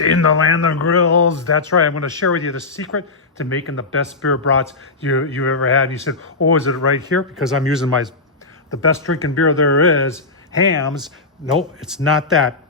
In the land of grills. That's right. I'm going to share with you the secret to making the best beer brats you ever had. And you said, oh, is it right here? Because I'm using the best drinking beer there is, Hams. No, it's not that.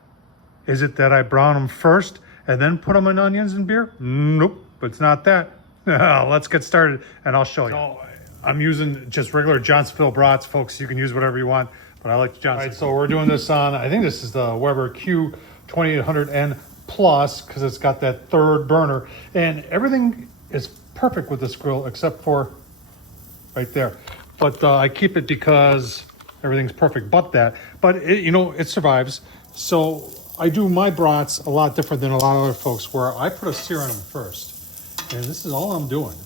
Is it that I brown them first and then put them in onions and beer? Nope, it's not that. Let's get started and I'll show you. So, I'm using just regular Johnsonville brats, folks. You can use whatever you want, but I like Johnsonville. All right, so we're doing this on, I think this is the Weber Q2800N Plus, because it's got that third burner. And everything is perfect with this grill except for right there. But I keep it because everything's perfect but that. But it, it survives. So I do my brats a lot different than a lot of other folks, where I put a sear on them first. And this is all I'm doing,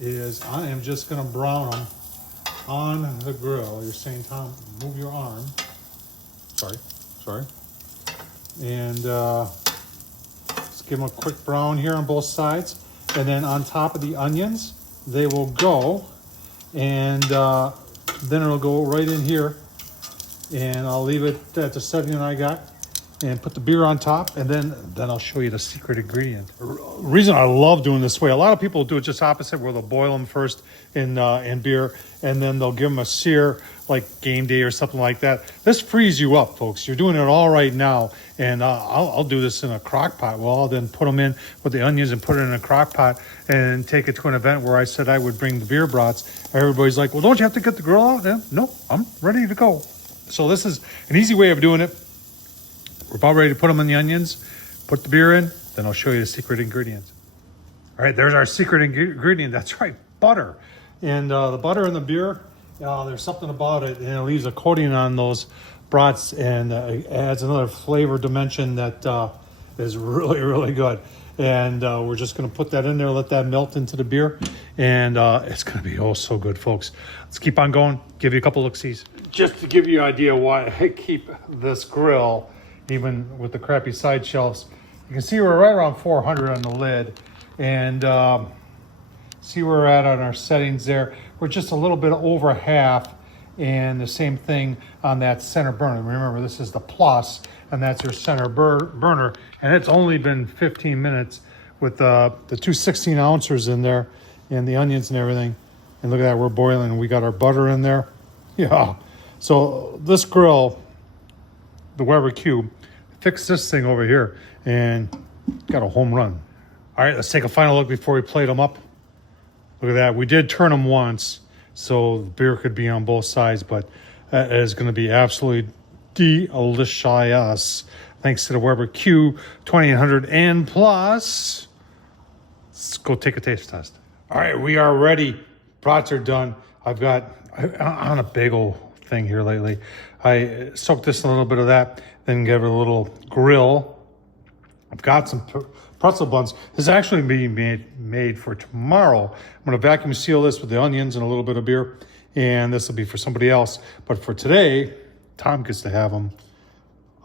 is I am just gonna brown them on the grill. You're saying, Tom, move your arm. Sorry. And just give them a quick brown here on both sides. And then on top of the onions, they will go. And then it'll go right in here. And I'll leave it at the setting that I got. And put the beer on top, and then I'll show you the secret ingredient. The reason I love doing this way, a lot of people do it just opposite, where they'll boil them first in beer, and then they'll give them a sear, like game day or something like that. This frees you up, folks. You're doing it all right now, and I'll do this in a crock pot. Well, I'll then put them in with the onions and put it in a crock pot and take it to an event where I said I would bring the beer brats. Everybody's like, well, don't you have to get the grill out? Yeah, no, I'm ready to go. So this is an easy way of doing it. We're about ready to put them in the onions, put the beer in, then I'll show you the secret ingredients. All right, there's our secret ingredient. That's right, butter. And the butter and the beer, there's something about it, and it leaves a coating on those brats, and it adds another flavor dimension that is really, really good. And we're just going to put that in there, let that melt into the beer, and it's going to be oh so good, folks. Let's keep on going, give you a couple look-sees. Just to give you an idea why I keep this grill, even with the crappy side shelves, you can see we're right around 400 on the lid, and see where we're at on our settings there. We're just a little bit over half, and the same thing on that center burner. Remember, this is the plus, and that's your center burner, and it's only been 15 minutes with the 2 16 ounces in there and the onions and everything. And look at that, we're boiling, and we got our butter in there. Yeah, so this grill, the Weber Q, fixed this thing over here and got a home run. All right, let's take a final look before we plate them up. Look at that. We did turn them once, so the beer could be on both sides, but that is going to be absolutely delicious. Thanks to the Weber Q2800N Plus. Let's go take a taste test. All right, we are ready. Brats are done. I've got on a bagel thing here lately. I soaked this in a little bit of that, then give it a little grill. I've got some pretzel buns. This is actually being made for tomorrow. I'm going to vacuum seal this with the onions and a little bit of beer, and this will be for somebody else. But for today, Tom gets to have them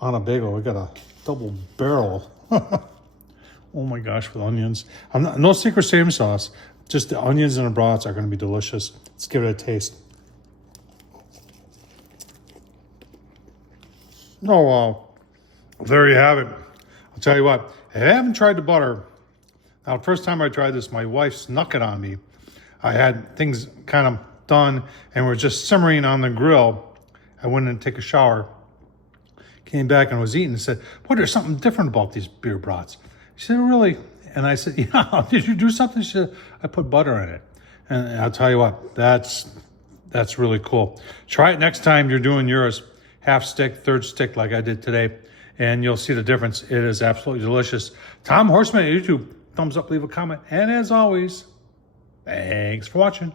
on a bagel. We got a double barrel. Oh my gosh, with onions. No secret same sauce. Just the onions and the brats are going to be delicious. Let's give it a taste. Oh, wow. There you have it. I'll tell you what, I haven't tried the butter. Now, the first time I tried this, my wife snuck it on me. I had things kind of done and were just simmering on the grill. I went in to take a shower, came back and was eating and said, boy, there's something different about these beer brats. She said, really? And I said, yeah, did you do something? She said, I put butter in it. And I'll tell you what, that's really cool. Try it next time you're doing yours. Half stick, third stick like I did today, and you'll see the difference. It is absolutely delicious. Tom Horsman at YouTube, thumbs up, leave a comment, and as always, thanks for watching.